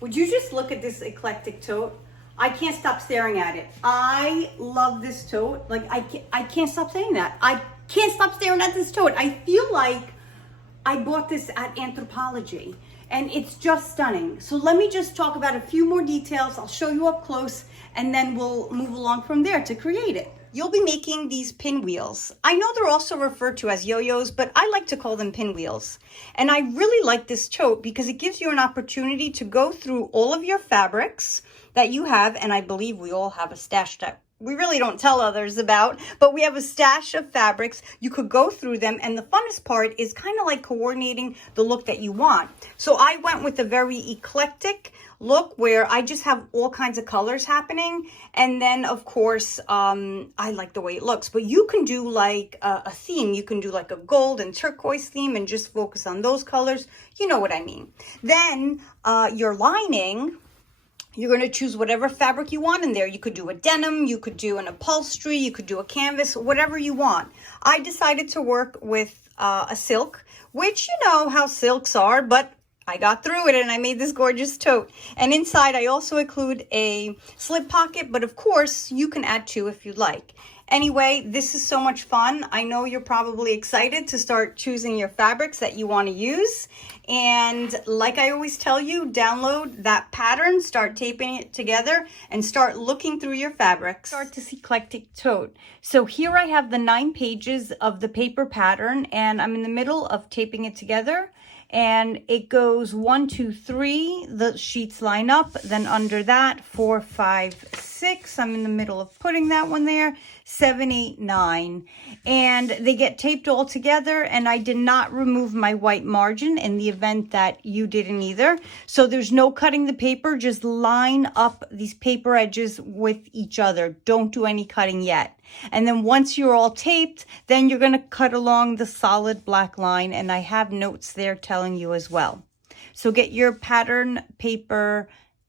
Would you just look at this eclectic tote? I can't stop staring at it. I love this tote. Like, I can't stop saying that. I can't stop staring at this tote. I feel like I bought this at Anthropology and it's just stunning. So let me just talk about a few more details. I'll show you up close and then we'll move along from there to create it. You'll be making these pinwheels. I know they're also referred to as yo-yos, but I like to call them pinwheels. And I really like this tote because it gives you an opportunity to go through all of your fabrics that you have, and I believe we all have a stash that we really don't tell others about, but we have a stash of fabrics. You could go through them, and the funnest part is kind of like coordinating the look that you want. So I went with a very eclectic look where I just have all kinds of colors happening, and then of course I like the way it looks. But you can do like a theme. You can do like a gold and turquoise theme and just focus on those colors. You know what I mean. Then your lining, you're going to choose whatever fabric you want in there. You could do a denim, you could do an upholstery, you could do a canvas, whatever you want. I decided to work with a silk, which you know how silks are, but I got through it and I made this gorgeous tote. And inside I also include a slip pocket, but of course you can add two if you'd like. Anyway, this is so much fun. I know you're probably excited to start choosing your fabrics that you want to use. And like I always tell you, download that pattern, start taping it together, and start looking through your fabrics. Start this eclectic tote. So here I have the 9 pages of the paper pattern, and I'm in the middle of taping it together. And it goes 1, 2, 3, the sheets line up, then under that 4, 5, 6, I'm in the middle of putting that one there, 7, 8, 9, and they get taped all together. And I did not remove my white margin in the event that you didn't either. So there's no cutting the paper, just line up these paper edges with each other. Don't do any cutting yet. And then once you're all taped, then you're going to cut along the solid black line, and I have notes there telling you as well. So get your pattern paper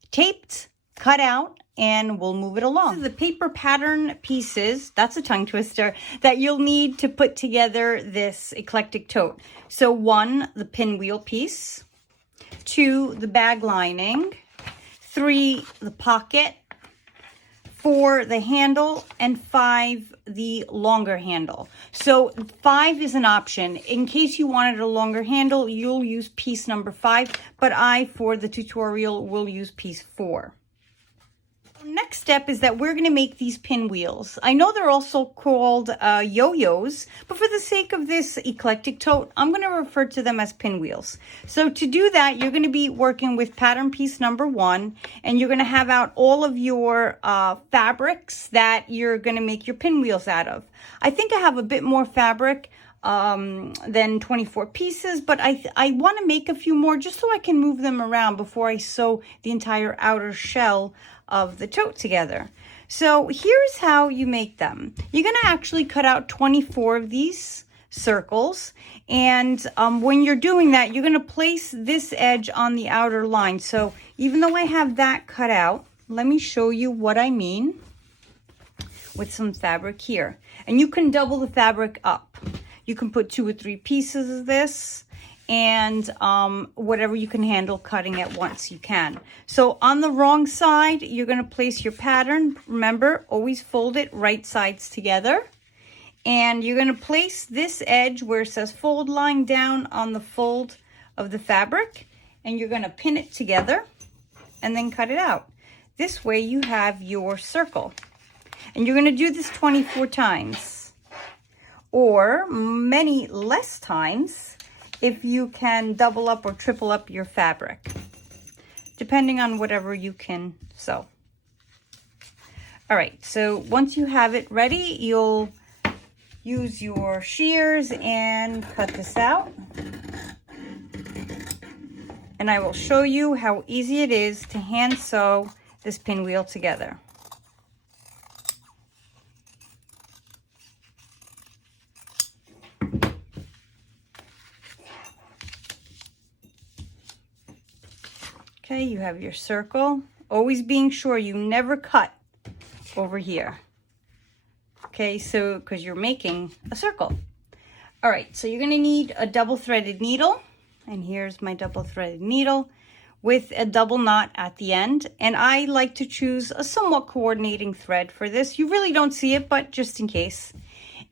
taped, cut out, and we'll move it along. This is the paper pattern pieces, that's a tongue twister, that you'll need to put together this eclectic tote. So 1, the pinwheel piece, 2, the bag lining, 3, the pocket, 4, the handle, and 5, the longer handle. So 5 is an option. In case you wanted a longer handle, you'll use piece number 5, but I, for the tutorial, will use piece 4. Next step is that we're going to make these pinwheels. I know they're also called yo-yos, but for the sake of this eclectic tote, I'm going to refer to them as pinwheels. So to do that, you're going to be working with pattern piece number 1, and you're going to have out all of your fabrics that you're going to make your pinwheels out of. I think I have a bit more fabric than 24 pieces, but I want to make a few more just so I can move them around before I sew the entire outer shell of the tote together. So here's how you make them. You're going to actually cut out 24 of these circles, and when you're doing that, you're going to place this edge on the outer line. So even though I have that cut out, let me show you what I mean with some fabric here. And you can double the fabric up. You can put 2 or 3 pieces of this, and whatever you can handle cutting at once, you can. So on the wrong side, you're going to place your pattern. Remember, always fold it right sides together. And you're going to place this edge where it says fold line down on the fold of the fabric, and you're going to pin it together and then cut it out. This way you have your circle. And you're going to do this 24 times, or many less times if you can double up or triple up your fabric, depending on whatever you can sew. All right, so once you have it ready, you'll use your shears and cut this out. And I will show you how easy it is to hand sew this pinwheel together. Okay, you have your circle, always being sure you never cut over here. Okay, so because you're making a circle. All right, so you're going to need a double threaded needle, and here's my double threaded needle. with a double knot at the end. And I like to choose a somewhat coordinating thread for this. You really don't see it, but just in case.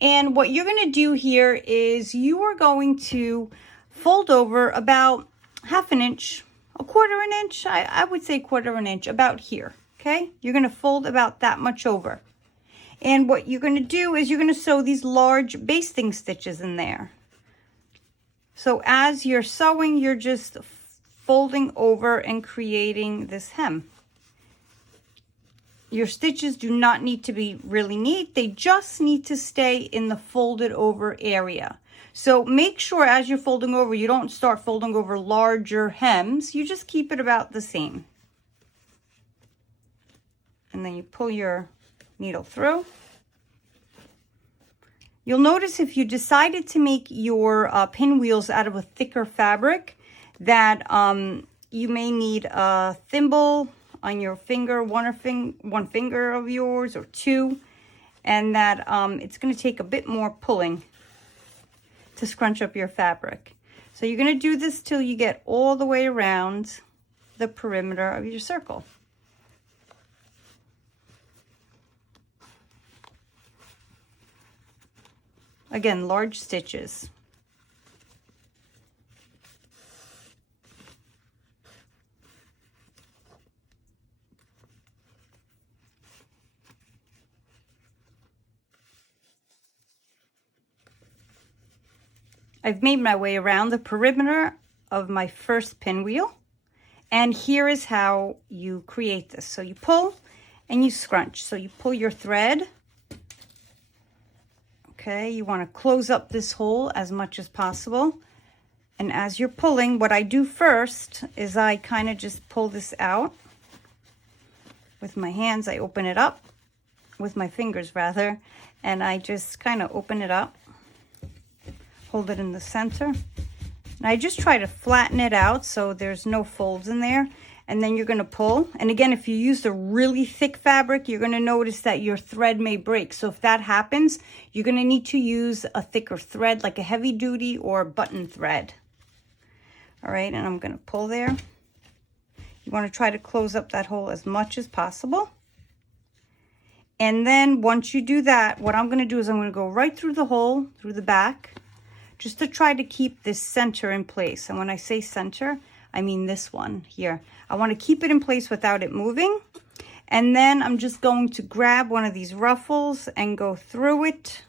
And what you're going to do here is you are going to fold over about half an inch, a quarter an inch, I would say quarter an inch, about here, okay? You're going to fold about that much over. And what you're going to do is you're going to sew these large basting stitches in there. So as you're sewing, you're just folding over and creating this hem. Your stitches do not need to be really neat. They just need to stay in the folded over area. So make sure as you're folding over, you don't start folding over larger hems. You just keep it about the same. And then you pull your needle through. You'll notice if you decided to make your pinwheels out of a thicker fabric, that you may need a thimble on your finger, one finger of yours or two, and that it's going to take a bit more pulling to scrunch up your fabric. So you're going to do this till you get all the way around the perimeter of your circle. Again, large stitches. I've made my way around the perimeter of my first pinwheel, and here is how you create this. So you pull and you scrunch. So you pull your thread. Okay, you want to close up this hole as much as possible. And as you're pulling, what I do first is I kind of just pull this out. With my hands, I open it up. With my fingers, rather. And I just kind of open it up. Hold it in the center. And I just try to flatten it out so there's no folds in there. And then you're going to pull. And again, if you use a really thick fabric, you're going to notice that your thread may break. So if that happens, you're going to need to use a thicker thread, like a heavy duty or button thread. All right, and I'm going to pull there. You want to try to close up that hole as much as possible. And then once you do that, what I'm going to do is I'm going to go right through the hole, through the back, just to try to keep this center in place. And when I say center, I mean this one here. I want to keep it in place without it moving. And then I'm just going to grab one of these ruffles and go through it.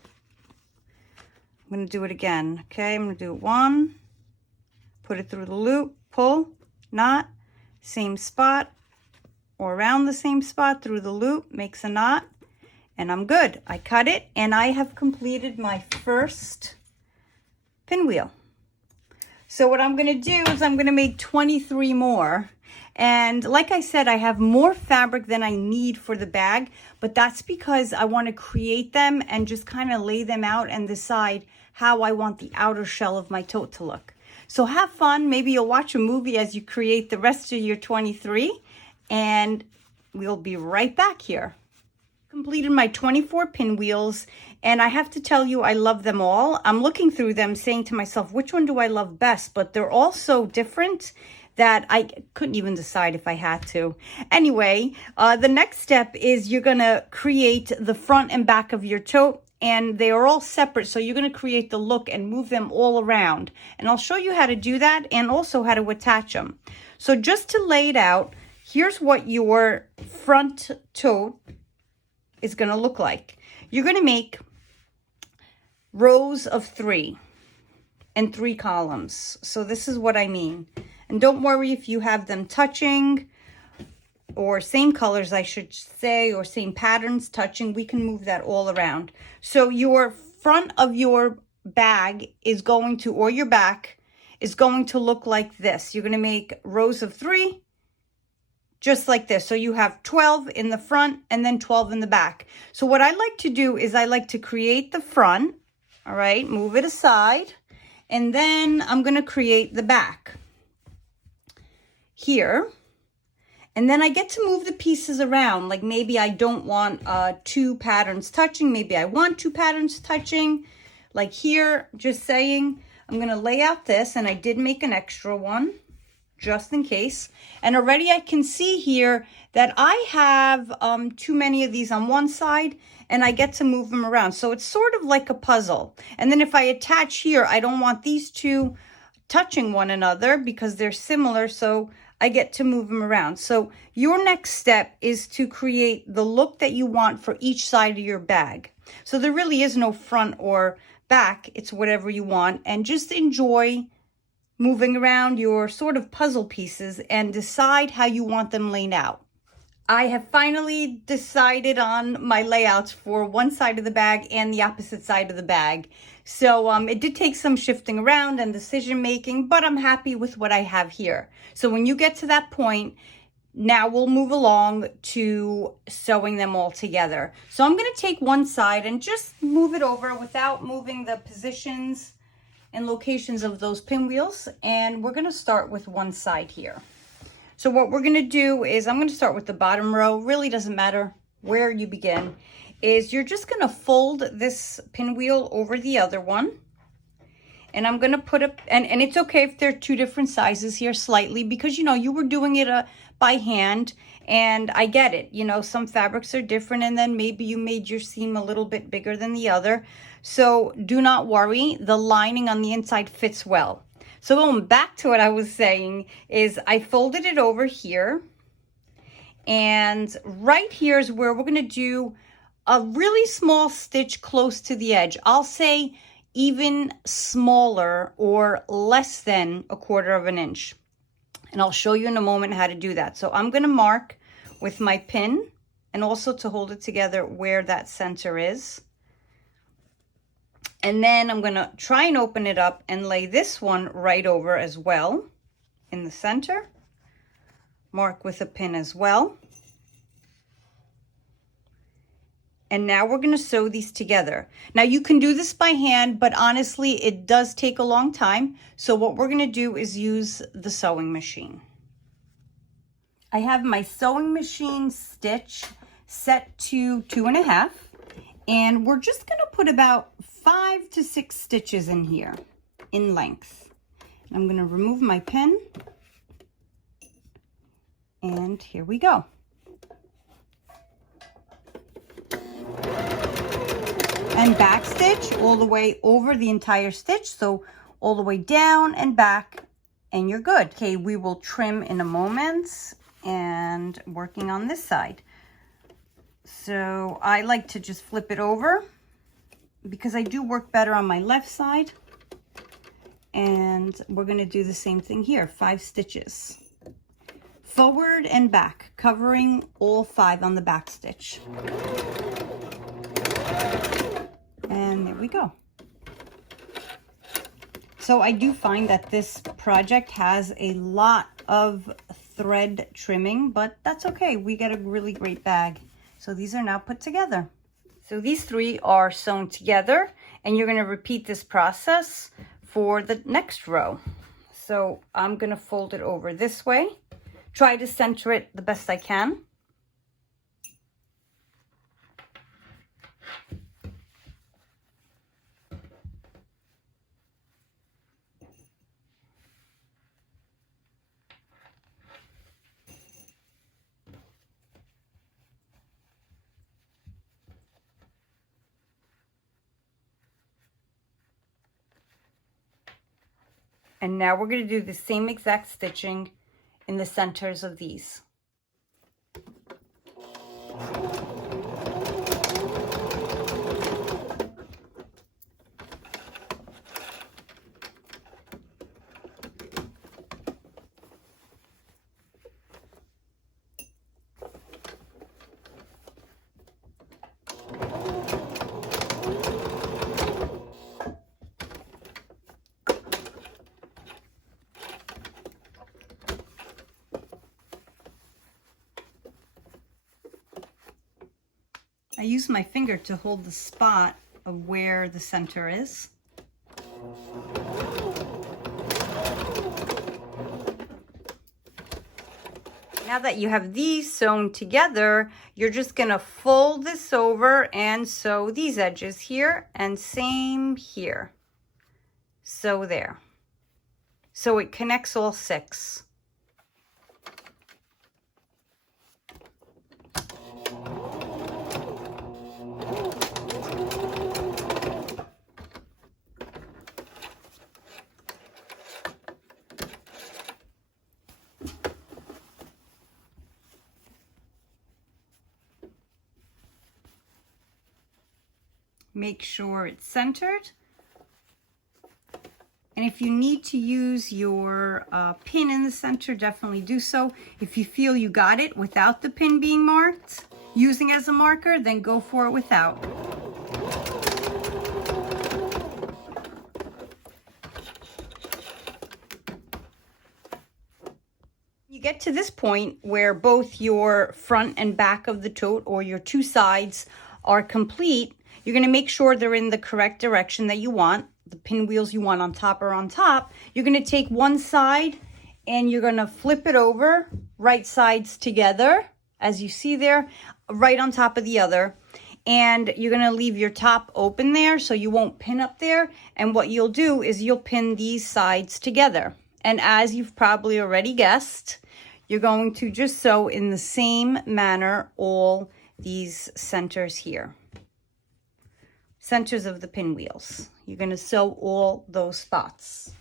I'm going to do it again. Okay, I'm going to do one. Put it through the loop, pull, knot, same spot, or around the same spot through the loop, makes a knot, and I'm good. I cut it, and I have completed my first pinwheel. So what I'm going to do is I'm going to make 23 more. And like I said, I have more fabric than I need for the bag, but that's because I want to create them and just kind of lay them out and decide how I want the outer shell of my tote to look. So have fun. Maybe you'll watch a movie as you create the rest of your 23, and we'll be right back here. Completed my 24 pinwheels, and I have to tell you, I love them all. I'm looking through them saying to myself, which one do I love best? But they're all so different that I couldn't even decide if I had to. Anyway, the next step is you're gonna create the front and back of your tote, and they are all separate. So you're gonna create the look and move them all around. And I'll show you how to do that and also how to attach them. So just to lay it out, here's what your front tote is gonna look like. You're gonna make rows of 3 and 3 columns. So this is what I mean. And don't worry if you have them touching, or same colors, I should say, or same patterns touching. We can move that all around. So your front of your bag is going to, or your back, is going to look like this. You're going to make rows of 3, just like this. So you have 12 in the front and then 12 in the back. So what I like to do is I like to create the front, all right, move it aside, and then I'm going to create the back here. And then I get to move the pieces around. Like maybe I don't want 2 patterns touching. Maybe I want 2 patterns touching. Like here, just saying, I'm going to lay out this, and I did make an extra one. just in case. And already I can see here that I have too many of these on one side, and I get to move them around. So it's sort of like a puzzle. And then if I attach here, I don't want these two touching one another because they're similar, so I get to move them around. So your next step is to create the look that you want for each side of your bag. So there really is no front or back, it's whatever you want, and just enjoy moving around your sort of puzzle pieces and decide how you want them laid out. I have finally decided on my layouts for one side of the bag and the opposite side of the bag. So it did take some shifting around and decision making, but I'm happy with what I have here. So when you get to that point, now we'll move along to sewing them all together. So I'm going to take one side and just move it over without moving the positions and locations of those pinwheels. And we're going to start with one side here. So what we're going to do is I'm going to start with the bottom row. Really doesn't matter where you begin. Is you're just going to fold this pinwheel over the other one. And I'm going to put up, and it's okay if they're two different sizes here slightly, because, you know, you were doing it by hand, and I get it. You know, some fabrics are different, and then maybe you made your seam a little bit bigger than the other. So do not worry. The lining on the inside fits well. So going back to what I was saying is I folded it over here, and right here is where we're going to do a really small stitch close to the edge. I'll say even smaller or less than 1/4 of an inch. And I'll show you in a moment how to do that. So I'm going to mark with my pin, and also to hold it together where that center is. And then I'm going to try and open it up and lay this one right over as well in the center. Mark with a pin as well. And now we're going to sew these together. Now you can do this by hand, but honestly, it does take a long time. So what we're going to do is use the sewing machine. I have my sewing machine stitch set to 2.5, and we're just going to put about 5 to 6 stitches in here in length. I'm going to remove my pin, and here we go. And back stitch all the way over the entire stitch, so all the way down and back, and you're good. Okay, we will trim in a moment, and working on this side. So I like to just flip it over because I do work better on my left side. And we're going to do the same thing here, 5 stitches. Forward and back, covering all 5 on the back stitch. And there we go. So I do find that this project has a lot of thread trimming, but that's okay. We get a really great bag. So these are now put together. So these 3 are sewn together, and you're going to repeat this process for the next row. So I'm going to fold it over this way. Try to center it the best I can. And now we're going to do the same exact stitching in the centers of these. I use my finger to hold the spot of where the center is. Now that you have these sewn together, you're just going to fold this over and sew these edges here, and same here. Sew there. So it connects all 6. make sure it's centered. And if you need to use your pin in the center, definitely do so. If you feel you got it without the pin being marked, using as a marker, then go for it without. You get to this point where both your front and back of the tote, or your two sides, are complete. You're going to make sure they're in the correct direction that you want. The pinwheels you want on top are on top. You're going to take one side and you're going to flip it over, right sides together, as you see there, right on top of the other. And you're going to leave your top open there so you won't pin up there. And what you'll do is you'll pin these sides together. And as you've probably already guessed, you're going to just sew in the same manner all these centers here. Centers of the pinwheels. You're going to sew all those spots.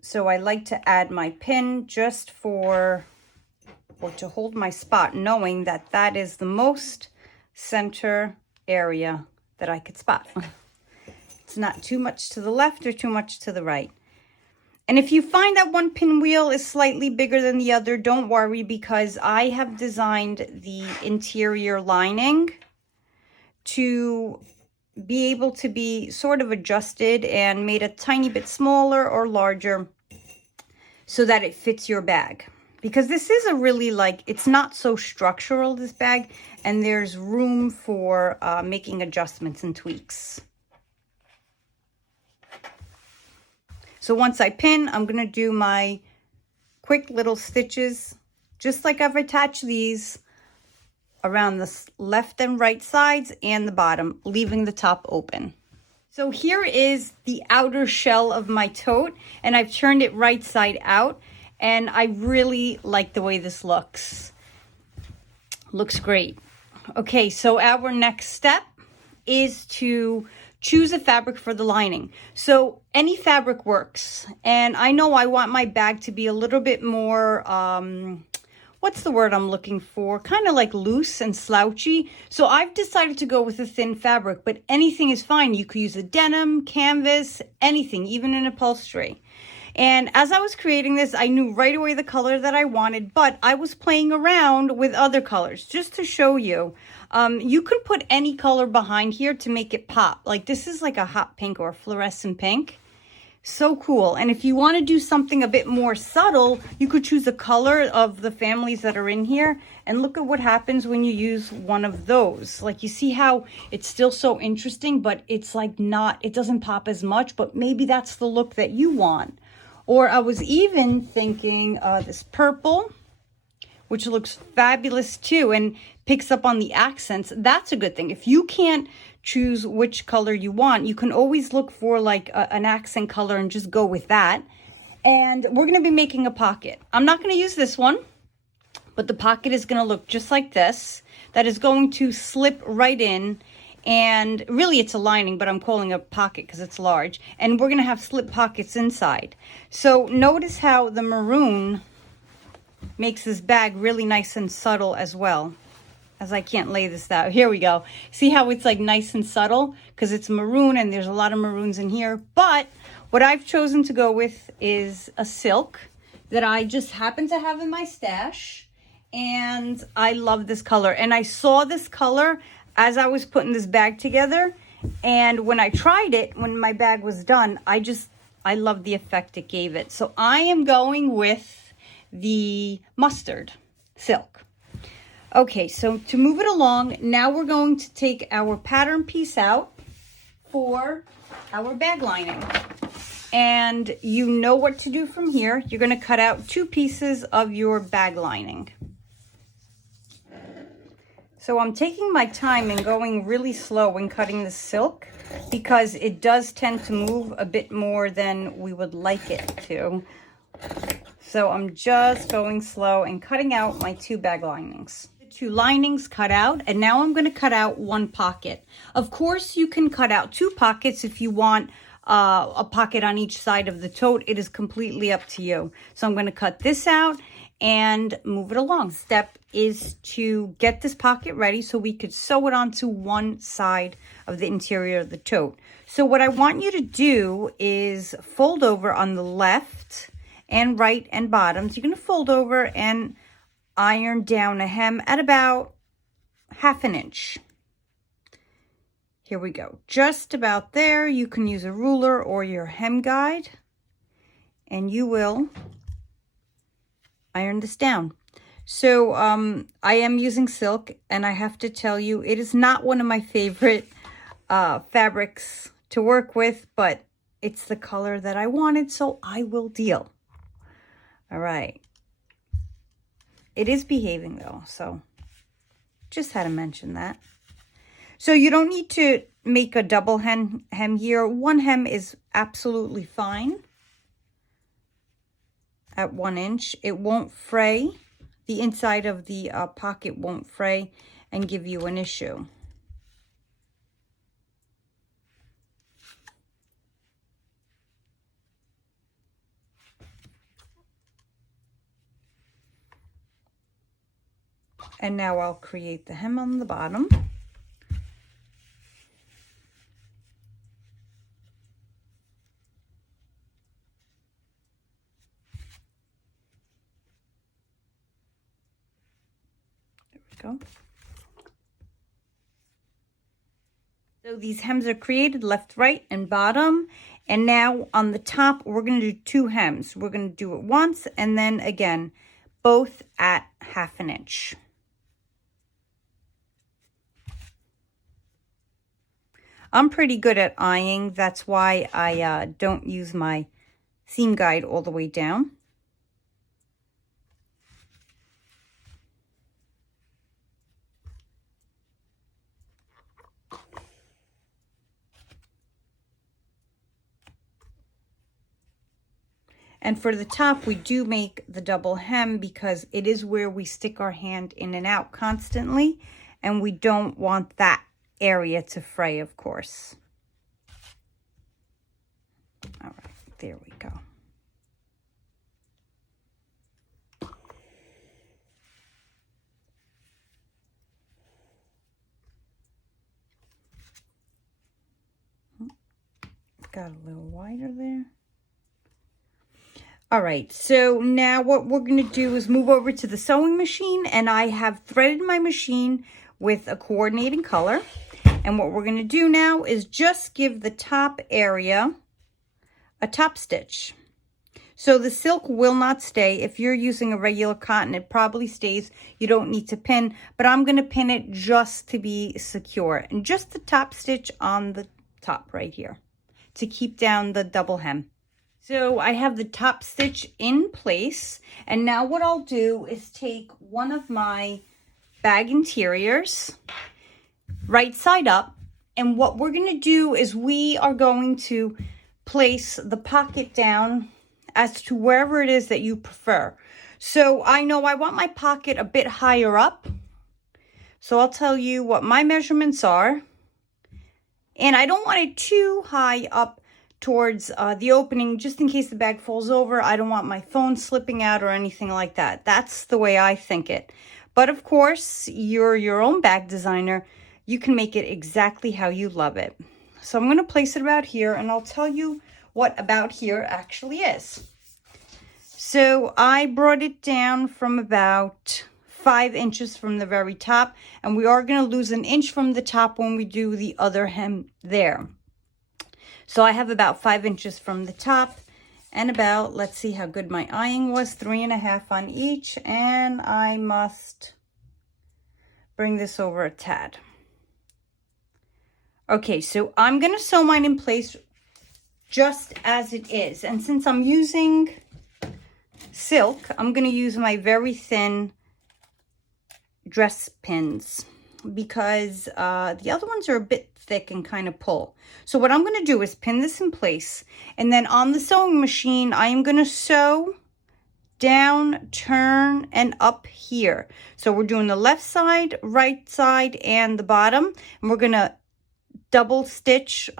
So I like to add my pin just for, or to hold my spot, knowing that that is the most center area that I could spot. It's not too much to the left or too much to the right. And if you find that one pinwheel is slightly bigger than the other, don't worry, because I have designed the interior lining to be able to be sort of adjusted and made a tiny bit smaller or larger so that it fits your bag. Because this is a really, like, it's not so structural, this bag, and there's room for making adjustments and tweaks. So once I pin, I'm going to do my quick little stitches, just like I've attached these, around the left and right sides and the bottom, leaving the top open. So here is the outer shell of my tote, and I've turned it right side out, and I really like the way this looks. Looks great. Okay, so our next step is to choose a fabric for the lining. So any fabric works. And I know I want my bag to be a little bit more, what's the word I'm looking for? Kind of like loose and slouchy. So I've decided to go with a thin fabric, but anything is fine. You could use a denim, canvas, anything, even an upholstery. And as I was creating this, I knew right away the color that I wanted, but I was playing around with other colors just to show you. You can put any color behind here to make it pop. Like this is like a hot pink or a fluorescent pink. So cool. And if you want to do something a bit more subtle, you could choose a color of the families that are in here. And look at what happens when you use one of those. Like you see how it's still so interesting, but it's like not, it doesn't pop as much, but maybe that's the look that you want. Or I was even thinking this purple, which looks fabulous too and picks up on the accents. That's a good thing. If you can't choose which color you want, you can always look for like an accent color and just go with that. And we're going to be making a pocket. I'm not going to use this one, but the pocket is going to look just like this. That is going to slip right in. And really it's a lining, but I'm calling it a pocket because it's large. And we're going to have slip pockets inside. So notice how the maroon makes this bag really nice and subtle as well. As I can't lay this out. Here we go. See how it's like nice and subtle? Because it's maroon and there's a lot of maroons in here. But what I've chosen to go with is a silk that I just happen to have in my stash. And I love this color. And I saw this color as I was putting this bag together, and when I tried it, when my bag was done, I love the effect it gave it. So I am going with the mustard silk. Okay, so to move it along, now we're going to take our pattern piece out for our bag lining. And you know what to do from here. You're going to cut out 2 pieces of your bag lining. So I'm taking my time and going really slow when cutting the silk because it does tend to move a bit more than we would like it to. So I'm just going slow and cutting out my 2 bag linings. The 2 linings cut out, and now I'm going to cut out 1 pocket. Of course, you can cut out 2 pockets if you want a pocket on each side of the tote. It is completely up to you. So I'm going to cut this out. and move it along. Step is to get this pocket ready so we could sew it onto one side of the interior of the tote. So what I want you to do is fold over on the left and right and bottoms. You're going to fold over and iron down a hem at about 1/2 inch. Here we go. Just about there. You can use a ruler or your hem guide, and you will iron this down. So I am using silk, and I have to tell you, it is not one of my favorite fabrics to work with, but it's the color that I wanted, so I will deal. All right. It is behaving though, so just had to mention that. So you don't need to make a double hem here. One hem is absolutely fine. At 1 inch, it won't fray. The inside of the pocket won't fray and give you an issue. And now I'll create the hem on the bottom. Go. So these hems are created left, right, and bottom. And now on the top, we're going to do 2 hems. We're going to do it once and then again, both at 1/2 inch. I'm pretty good at eyeing. That's why I don't use my seam guide all the way down. And for the top, we do make the double hem because it is where we stick our hand in and out constantly, and we don't want that area to fray, of course. All right, there we go. Got a little wider there. All right, so now what we're going to do is move over to the sewing machine, and I have threaded my machine with a coordinating color. And what we're going to do now is just give the top area a top stitch. So the silk will not stay. If you're using a regular cotton, it probably stays. You don't need to pin, but I'm going to pin it just to be secure. And just the top stitch on the top right here to keep down the double hem. So I have the top stitch in place, and now what I'll do is take one of my bag interiors, right side up, and what we're going to do is we are going to place the pocket down as to wherever it is that you prefer. So I know I want my pocket a bit higher up, so I'll tell you what my measurements are, and I don't want it too high up towards the opening, just in case the bag falls over. I don't want my phone slipping out or anything like that. That's the way I think it. But of course, you're your own bag designer. You can make it exactly how you love it. So I'm going to place it about here, and I'll tell you what about here actually is. So I brought it down from about 5 inches from the very top, and we are going to lose 1 inch from the top when we do the other hem there. So I have about 5 inches from the top, and about, let's see how good my eyeing was, 3.5 on each, and I must bring this over a tad. Okay, so I'm going to sew mine in place just as it is, and since I'm using silk, I'm going to use my very thin dress pins because the other ones are a bit thick and kind of pull. So what I'm going to do is pin this in place, and then on the sewing machine I am going to sew down, turn, and up here. So we're doing the left side, right side, and the bottom, and we're going to double stitch,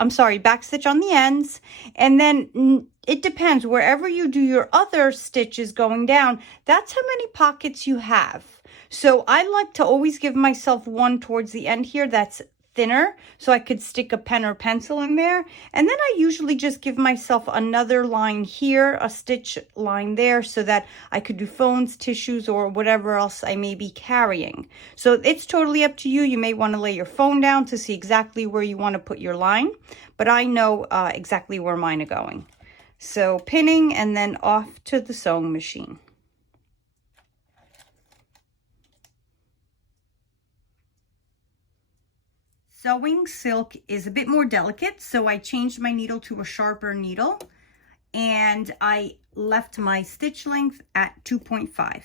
back stitch on the ends. And then it depends, wherever you do your other stitches going down, that's how many pockets you have. So I like to always give myself one towards the end here that's thinner, so I could stick a pen or pencil in there. And then I usually just give myself another line here, a stitch line there, so that I could do phones, tissues, or whatever else I may be carrying. So it's totally up to you. You may want to lay your phone down to see exactly where you want to put your line, but I know exactly where mine are going. So pinning and then off to the sewing machine. Sewing silk is a bit more delicate, so I changed my needle to a sharper needle, and I left my stitch length at 2.5.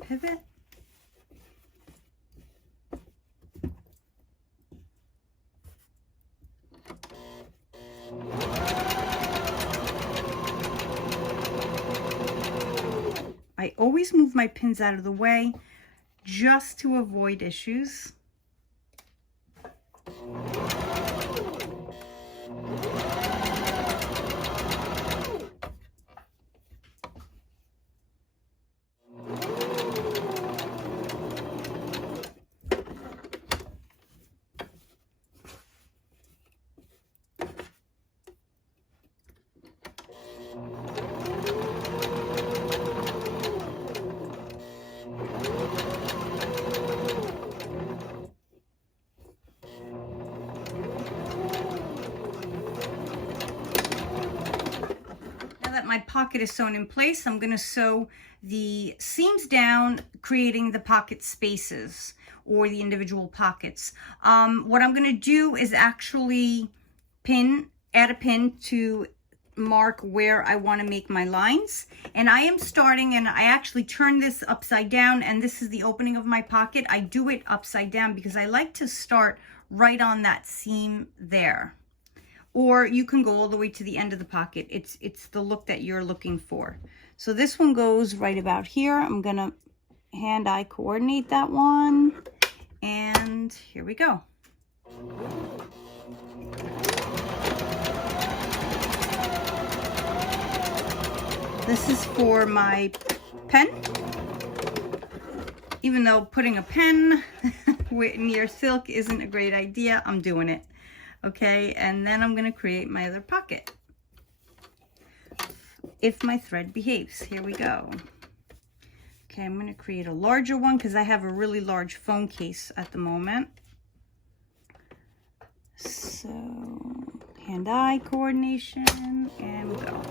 Pivot. I always move my pins out of the way just to avoid issues. My pocket is sewn in place. I'm going to sew the seams down, creating the pocket spaces or the individual pockets. What I'm going to do is actually add a pin to mark where I want to make my lines. And I am starting, and I actually turn this upside down, and this is the opening of my pocket. I do it upside down because I like to start right on that seam there. Or you can go all the way to the end of the pocket. It's the look that you're looking for. So this one goes right about here. I'm gonna hand-eye coordinate that one. And here we go. This is for my pen. Even though putting a pen near silk isn't a great idea, I'm doing it. Okay, and then I'm going to create my other pocket. If my thread behaves, here we go. Okay, I'm going to create a larger one because I have a really large phone case at the moment. So, hand-eye coordination, and we go.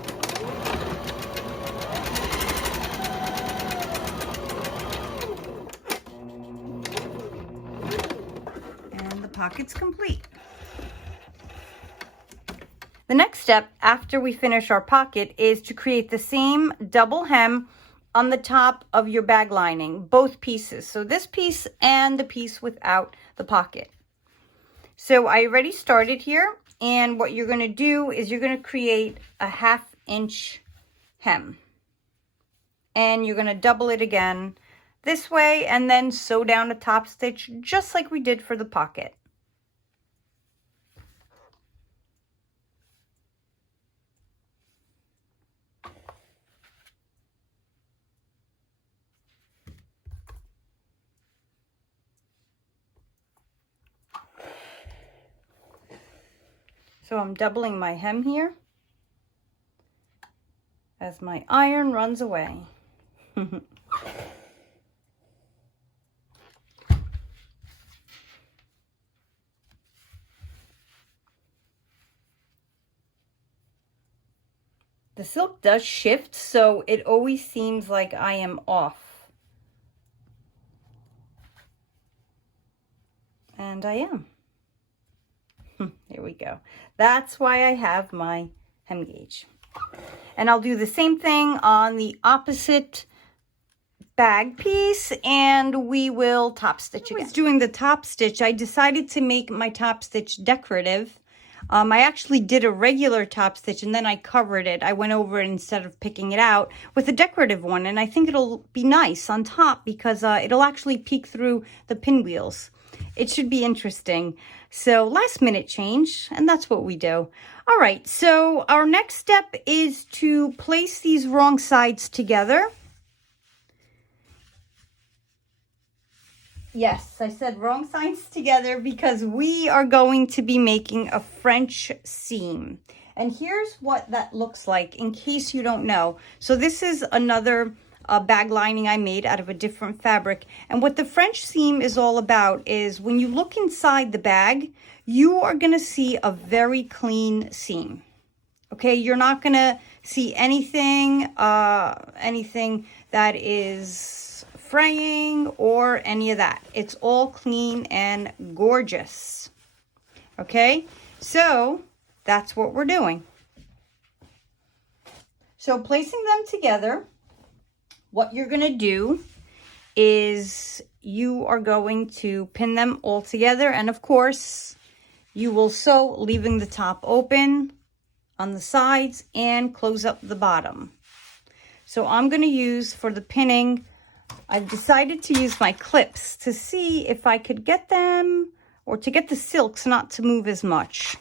And the pocket's complete. The next step after we finish our pocket is to create the same double hem on the top of your bag lining, both pieces. So this piece and the piece without the pocket. So I already started here, and what you're going to do is you're going to create a 1/2 inch hem. And you're going to double it again this way and then sew down a top stitch just like we did for the pocket. So I'm doubling my hem here as my iron runs away. The silk does shift, so it always seems like I am off. And I am. Here we go. That's why I have my hem gauge. And I'll do the same thing on the opposite bag piece, and we will top stitch again. When I was doing the top stitch, I decided to make my top stitch decorative. I actually did a regular top stitch and then I covered it. I went over it instead of picking it out with a decorative one, and I think it'll be nice on top because it'll actually peek through the pinwheels. It should be interesting. So last minute change, and that's what we do. All right, so our next step is to place these wrong sides together. Yes, I said wrong sides together because we are going to be making a French seam. And here's what that looks like in case you don't know. So this is another bag lining I made out of a different fabric. And what the French seam is all about is when you look inside the bag, you are going to see a very clean seam. Okay, you're not going to see anything that is fraying or any of that. It's all clean and gorgeous. Okay, so that's what we're doing. So placing them together, what you're going to do is you are going to pin them all together, and of course you will sew, leaving the top open on the sides and close up the bottom. So I'm going to use for the pinning, I've decided to use my clips to see if I could get them, or to get the silks not to move as much.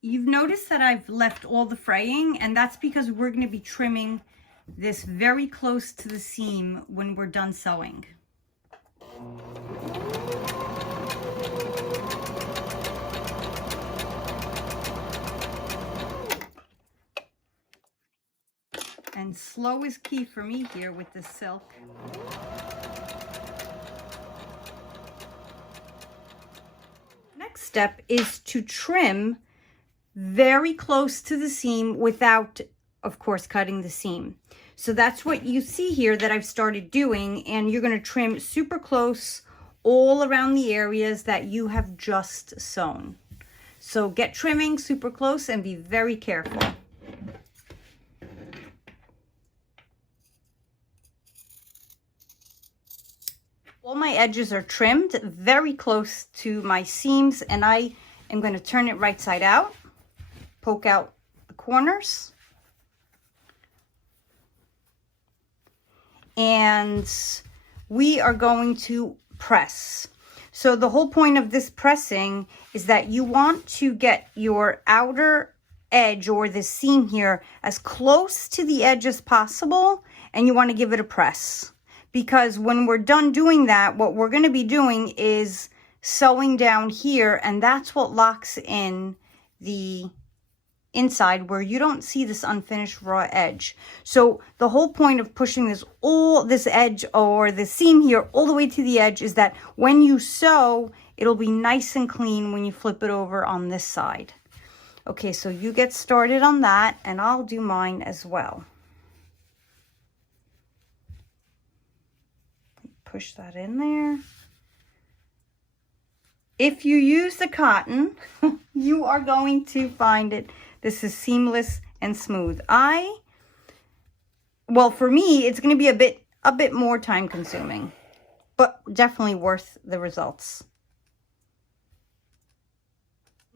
You've noticed that I've left all the fraying, and that's because we're going to be trimming this very close to the seam when we're done sewing. And slow is key for me here with the silk. Next step is to trim very close to the seam without, of course, cutting the seam. So that's what you see here that I've started doing, and you're going to trim super close all around the areas that you have just sewn. So get trimming super close and be very careful. All my edges are trimmed very close to my seams, and I am going to turn it right side out, poke out the corners, and we are going to press. So the whole point of this pressing is that you want to get your outer edge or the seam here as close to the edge as possible, and you want to give it a press. Because when we're done doing that, what we're going to be doing is sewing down here, and that's what locks in the inside where you don't see this unfinished raw edge. So the whole point of pushing this edge or the seam here all the way to the edge is that when you sew, it'll be nice and clean when you flip it over on this side. Okay, so you get started on that, and I'll do mine as well. Push that in there. If you use the cotton, you are going to find it. This is seamless and smooth. Well, for me, it's going to be a bit more time consuming, but definitely worth the results.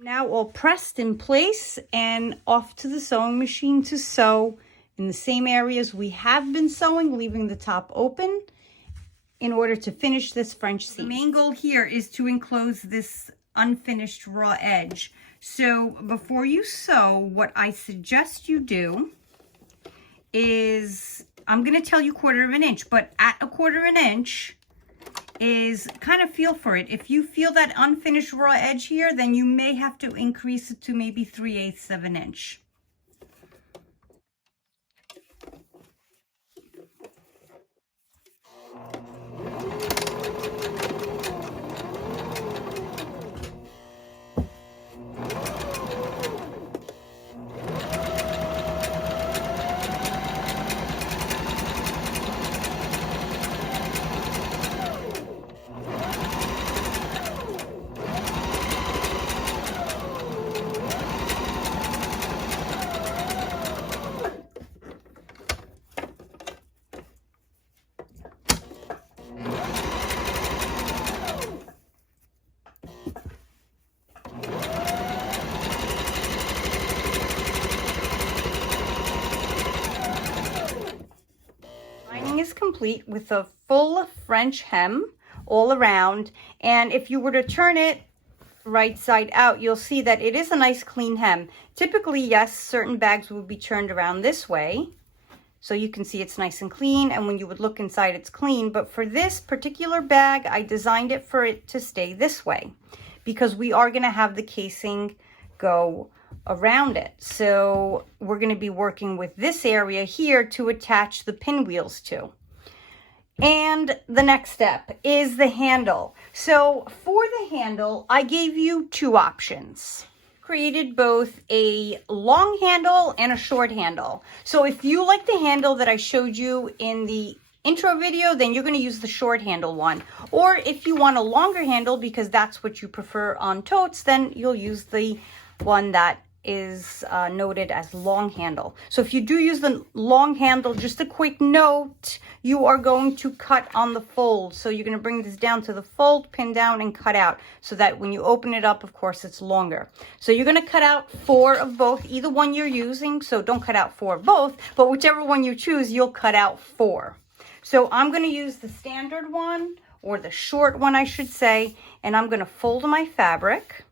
Now all pressed in place and off to the sewing machine to sew in the same areas we have been sewing, leaving the top open in order to finish this French seam. The main goal here is to enclose this unfinished raw edge. So before you sew, what I suggest you do is, I'm going to tell you 1/4 of an inch, but at a 1/4 of an inch is kind of feel for it. If you feel that unfinished raw edge here, then you may have to increase it to maybe 3/8 of an inch. complete with a full French hem all around. And if you were to turn it right side out, you'll see that it is a nice clean hem. Typically, yes, certain bags would be turned around this way, so you can see it's nice and clean, and when you would look inside, it's clean. But for this particular bag, I designed it for it to stay this way because we are going to have the casing go around it. So we're going to be working with this area here to attach the pinwheels to. And the next step is the handle. So for the handle, I gave you two options. Created both a long handle and a short handle. So if you like the handle that I showed you in the intro video, then you're going to use the short handle one. Or if you want a longer handle because that's what you prefer on totes, then you'll use the one that is noted as long handle. So if you do use the long handle, just a quick note, you are going to cut on the fold. So you're going to bring this down to the fold, pin down, and cut out so that when you open it up, of course, it's longer. So you're going to cut out 4 of both, either one you're using. So don't cut out 4 of both, but whichever one you choose, you'll cut out 4. So I'm going to use the standard one, or the short one, I should say, and I'm going to fold my fabric.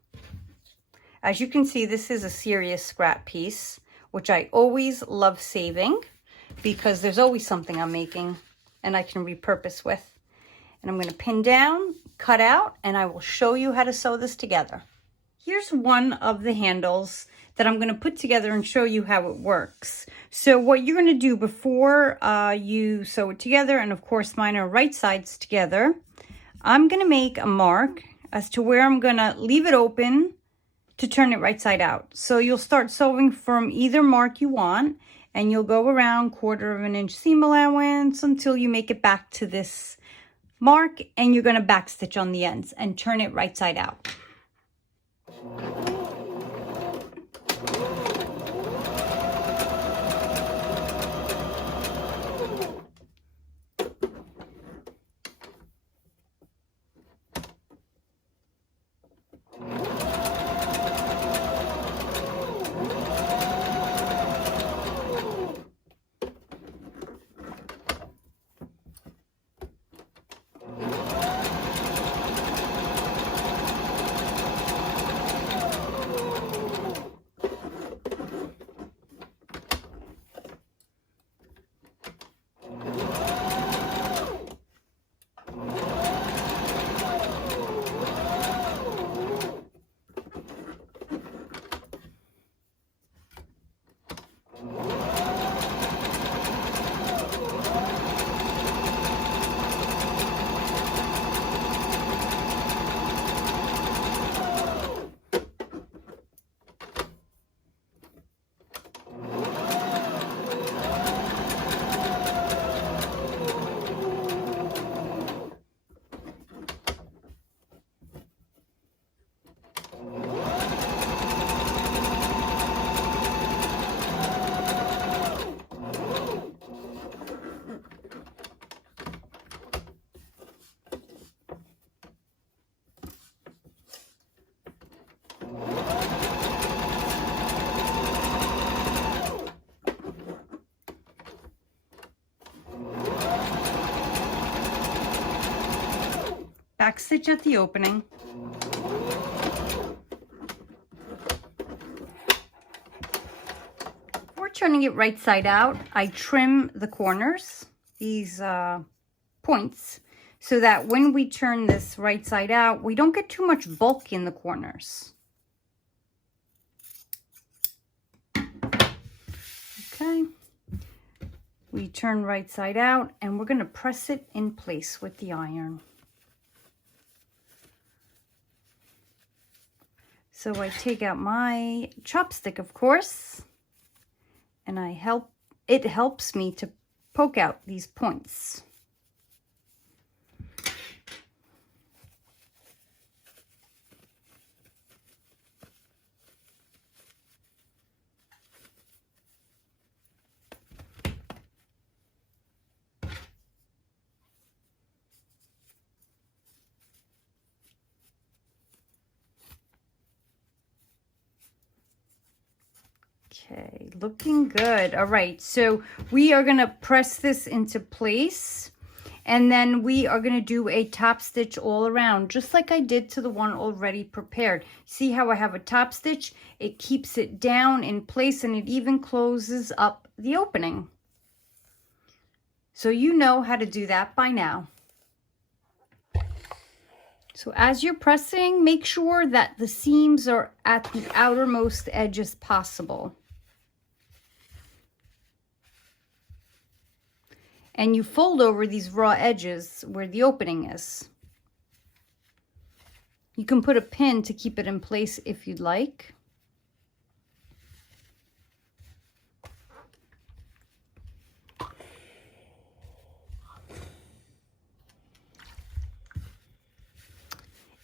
As you can see, this is a serious scrap piece, which I always love saving because there's always something I'm making and I can repurpose with. And I'm going to pin down, cut out, and I will show you how to sew this together. Here's one of the handles that I'm going to put together and show you how it works. So what you're going to do before you sew it together, and of course mine are right sides together, I'm going to make a mark as to where I'm going to leave it open to turn it right side out. So you'll start sewing from either mark you want, and you'll go around 1/4 inch seam allowance until you make it back to this mark, and you're going to back stitch on the ends and turn it right side out. Back stitch at the opening. Before turning it right side out, I trim the corners, these points, so that when we turn this right side out, we don't get too much bulk in the corners. Okay. We turn right side out, and we're going to press it in place with the iron. So I take out my chopstick, of course, and it helps me to poke out these points. Okay, looking good. All right, so we are going to press this into place. And then we are going to do a top stitch all around, just like I did to the one already prepared. See how I have a top stitch? It keeps it down in place and it even closes up the opening. So you know how to do that by now. So as you're pressing, make sure that the seams are at the outermost edge as possible. And you fold over these raw edges where the opening is. You can put a pin to keep it in place if you'd like.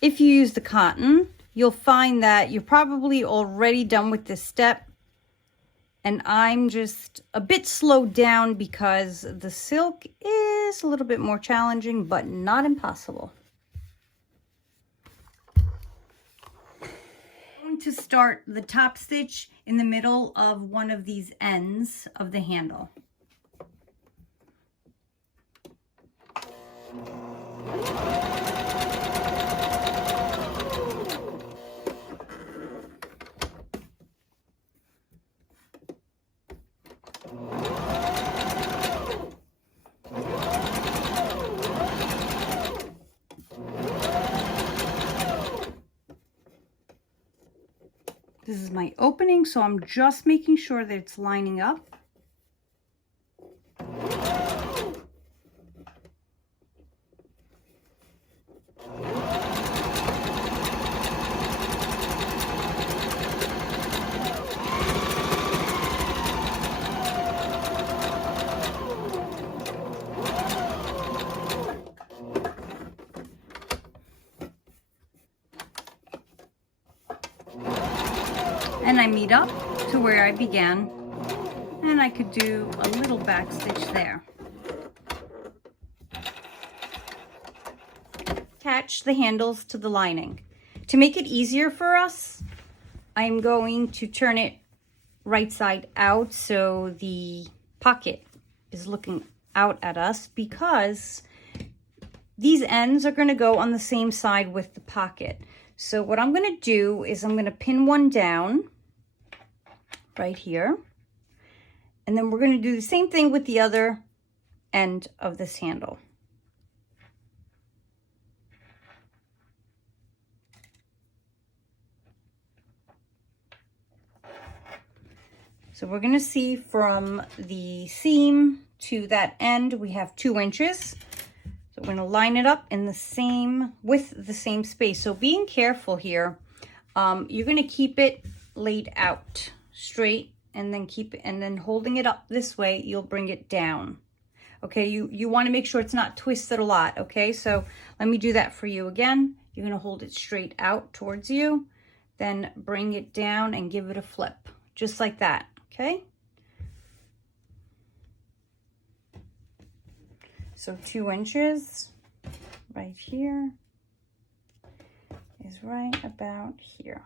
If you use the cotton, you'll find that you're probably already done with this step. And I'm just a bit slowed down because the silk is a little bit more challenging, but not impossible. I'm going to start the top stitch in the middle of one of these ends of the handle. This is my opening, so I'm just making sure that it's lining up. And I meet up to where I began, and I could do a little back stitch there. Attach the handles to the lining. To make it easier for us, I'm going to turn it right side out so the pocket is looking out at us, because these ends are going to go on the same side with the pocket. So what I'm going to do is I'm going to pin one down right here, and then we're going to do the same thing with the other end of this handle. So we're going to see from the seam to that end we have 2 inches. So we're going to line it up in the same with the same space. So being careful here, you're going to keep it laid out straight, and then holding it up this way, you'll bring it down. Okay, you want to make sure it's not twisted a lot. Okay, so let me do that for you again. You're going to hold it straight out towards you, then bring it down and give it a flip, just like that. Okay, so 2 inches right here is right about here.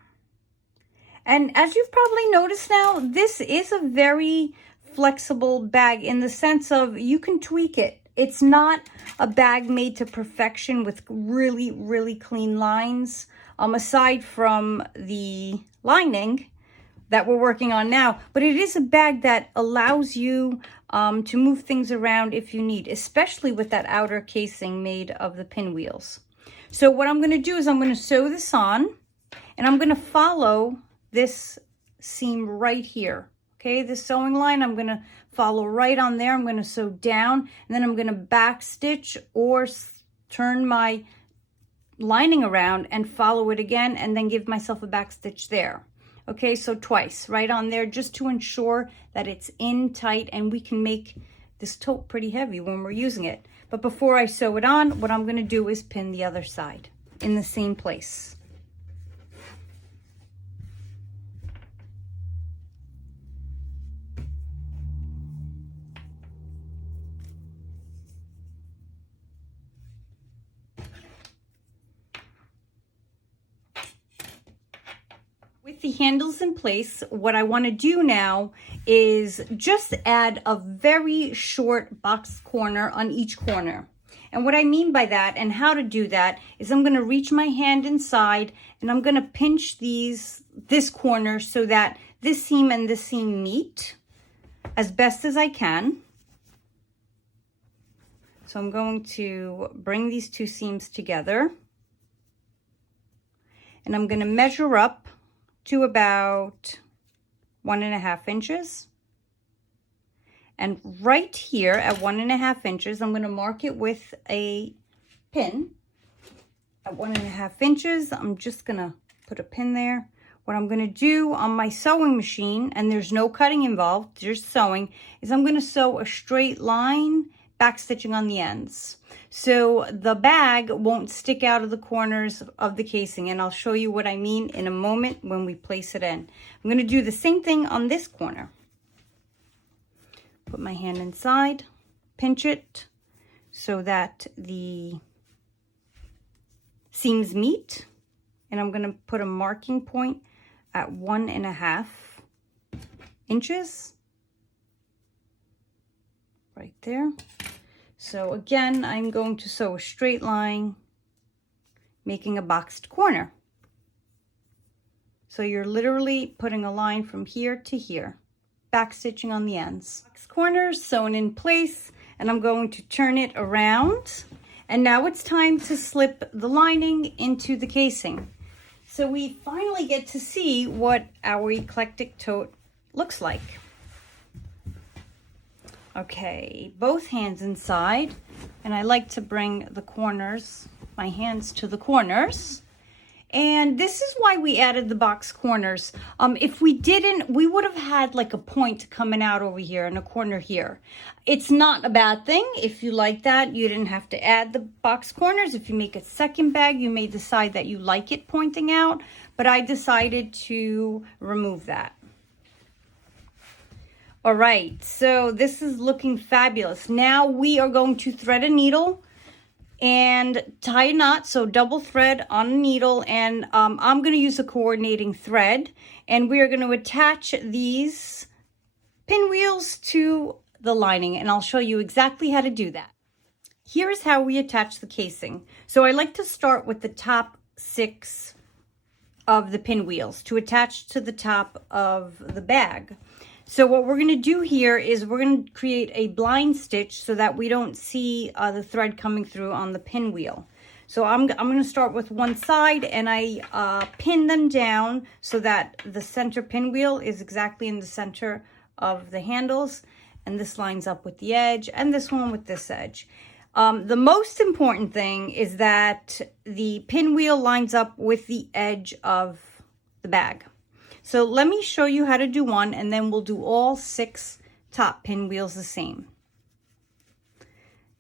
And as you've probably noticed now, this is a very flexible bag in the sense of you can tweak it. It's not a bag made to perfection with really, really clean lines, aside from the lining that we're working on now. But it is a bag that allows you to move things around if you need, especially with that outer casing made of the pinwheels. So what I'm going to do is I'm going to sew this on, and I'm going to follow this seam right here. Okay, this sewing line, I'm going to follow right on there. I'm going to sew down, and then I'm going to back stitch or turn my lining around and follow it again, and then give myself a back stitch there. Okay, so twice right on there, just to ensure that it's in tight, and we can make this tote pretty heavy when we're using it. But before I sew it on, what I'm going to do is pin the other side in the same place. With the handles in place, what I want to do now is just add a very short box corner on each corner. And what I mean by that and how to do that is I'm going to reach my hand inside and I'm going to pinch this corner so that this seam and this seam meet as best as I can. So I'm going to bring these two seams together and I'm going to measure up to about 1.5 inches. And right here at 1.5 inches, I'm going to mark it with a pin. At 1.5 inches, I'm just going to put a pin there. What I'm going to do on my sewing machine, and there's no cutting involved, just sewing, is I'm going to sew a straight line, back stitching on the ends. So the bag won't stick out of the corners of the casing, and I'll show you what I mean in a moment when we place it in. I'm going to do the same thing on this corner. Put my hand inside, pinch it so that the seams meet, and I'm going to put a marking point at 1.5 inches right there. So again, I'm going to sew a straight line, making a boxed corner. So you're literally putting a line from here to here, back stitching on the ends. Corners sewn in place, and I'm going to turn it around. And now it's time to slip the lining into the casing. So we finally get to see what our eclectic tote looks like. Okay, both hands inside, and I like to bring the corners, my hands to the corners. And this is why we added the box corners. If we didn't, we would have had like a point coming out over here and a corner here. It's not a bad thing. If you like that, you didn't have to add the box corners. If you make a second bag, you may decide that you like it pointing out, but I decided to remove that. All right, so this is looking fabulous. Now we are going to thread a needle and tie a knot, so double thread on a needle, and I'm going to use a coordinating thread, and we are going to attach these pinwheels to the lining, and I'll show you exactly how to do that. Here's how we attach the casing. So I like to start with the top 6 of the pinwheels to attach to the top of the bag. So what we're going to do here is we're going to create a blind stitch so that we don't see the thread coming through on the pinwheel. So I'm going to start with one side, and I pin them down so that the center pinwheel is exactly in the center of the handles, and this lines up with the edge, and this one with this edge. The most important thing is that the pinwheel lines up with the edge of the bag. So let me show you how to do one, and then we'll do all 6 top pinwheels the same.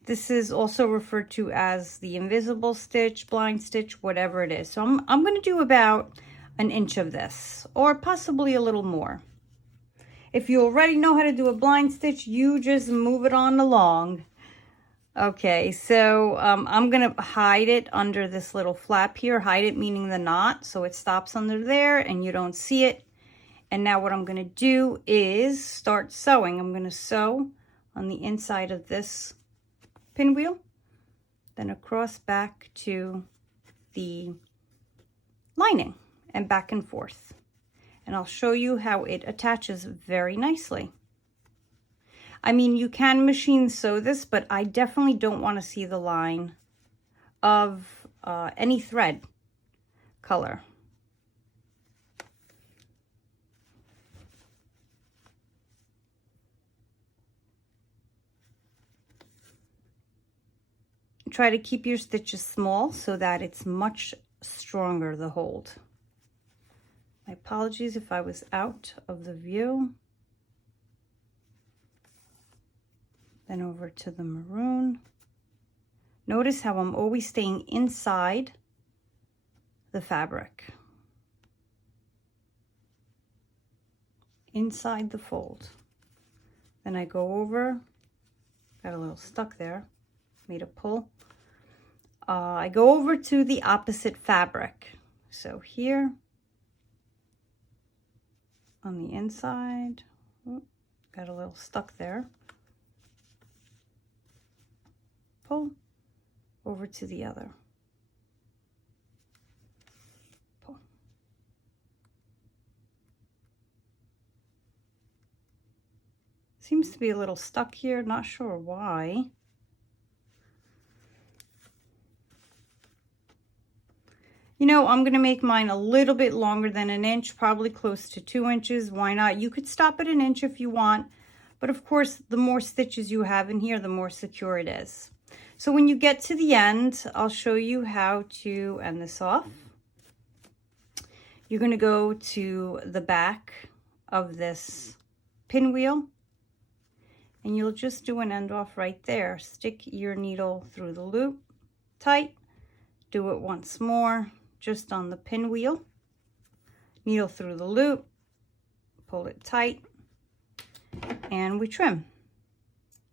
This is also referred to as the invisible stitch, blind stitch, whatever it is. So I'm going to do about an inch of this, or possibly a little more. If you already know how to do a blind stitch, you just move it on along. Okay, so I'm going to hide it under this little flap here. Hide it meaning the knot, so it stops under there and you don't see it. And now what I'm going to do is start sewing. I'm going to sew on the inside of this pinwheel, then across back to the lining and back and forth. And I'll show you how it attaches very nicely. I mean, you can machine sew this, but I definitely don't want to see the line of any thread color. Try to keep your stitches small so that it's much stronger, the hold. My apologies if I was out of the view. Then over to the maroon. Notice how I'm always staying inside the fabric. Inside the fold. Then I go over, got a little stuck there, made a pull. I go over to the opposite fabric. So here on the inside, got a little stuck there. Pull, over to the other. Pull. Seems to be a little stuck here, not sure why. You know, I'm going to make mine a little bit longer than an inch, probably close to 2 inches. Why not? You could stop at an inch if you want, but of course, the more stitches you have in here, the more secure it is. So when you get to the end, I'll show you how to end this off. You're going to go to the back of this pinwheel, and you'll just do an end off right there. Stick your needle through the loop tight. Do it once more, just on the pinwheel. Needle through the loop, pull it tight, and we trim.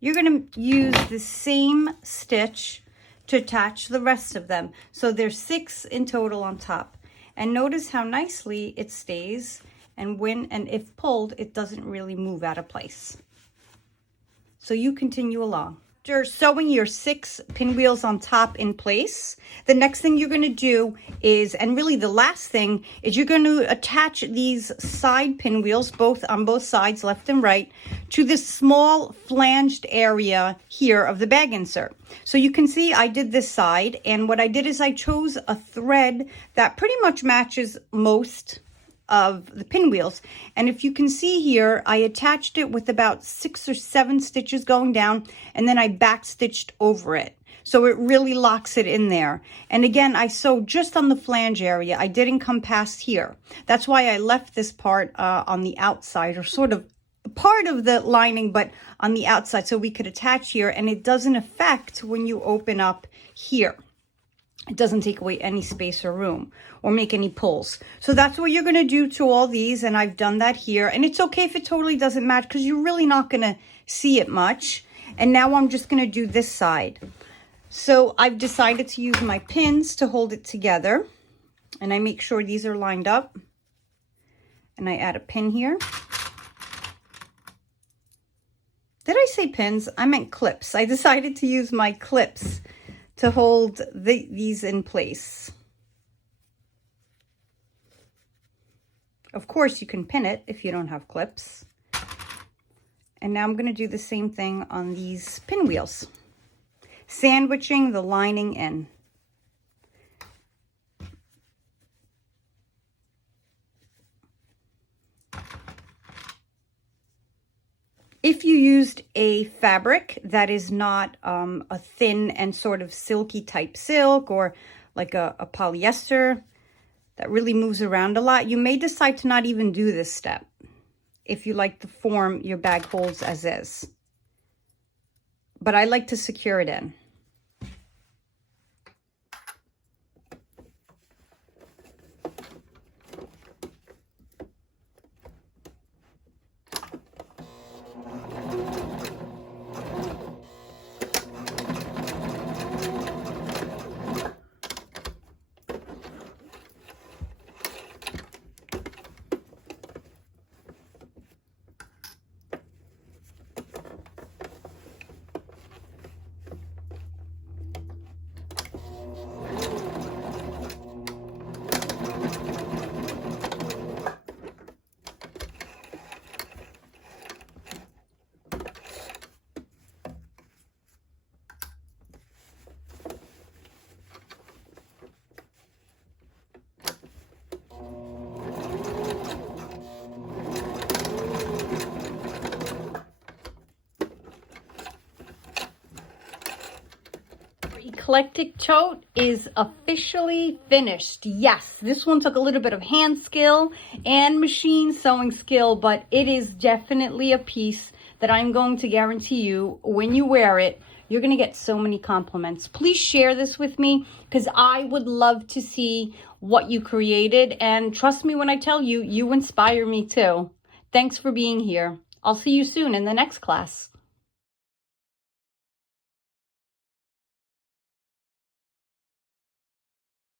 You're going to use the same stitch to attach the rest of them. So there's 6 in total on top. And notice how nicely it stays, and when and if pulled, it doesn't really move out of place. So you continue along. After sewing your 6 pinwheels on top in place, the next thing you're going to do is, and really the last thing, is you're going to attach these side pinwheels, on both sides, left and right, to this small flanged area here of the bag insert. So you can see I did this side, and what I did is I chose a thread that pretty much matches most of the pinwheels. And if you can see here, I attached it with about 6 or 7 stitches going down, and then I back stitched over it. So it really locks it in there. And again, I sewed just on the flange area. I didn't come past here. That's why I left this part on the outside, or sort of part of the lining, but on the outside, so we could attach here, and it doesn't affect when you open up here. It doesn't take away any space or room or make any pulls. So that's what you're going to do to all these, and I've done that here. And it's okay if it totally doesn't match, because you're really not going to see it much. And now I'm just going to do this side. So I've decided to use my pins to hold it together, and I make sure these are lined up. And I add a pin here. Did I say pins? I meant clips. I decided to use my clips to hold these in place. Of course, you can pin it if you don't have clips. And now I'm going to do the same thing on these pinwheels, sandwiching the lining in. If you used a fabric that is not a thin and sort of silky type silk, or like a polyester that really moves around a lot, you may decide to not even do this step if you like the form your bag holds as is. But I like to secure it in. Eclectic tote is officially finished. Yes, this one took a little bit of hand skill and machine sewing skill, but it is definitely a piece that I'm going to guarantee you, when you wear it, you're going to get so many compliments. Please share this with me, because I would love to see what you created. And trust me when I tell you, you inspire me too. Thanks for being here. I'll see you soon in the next class.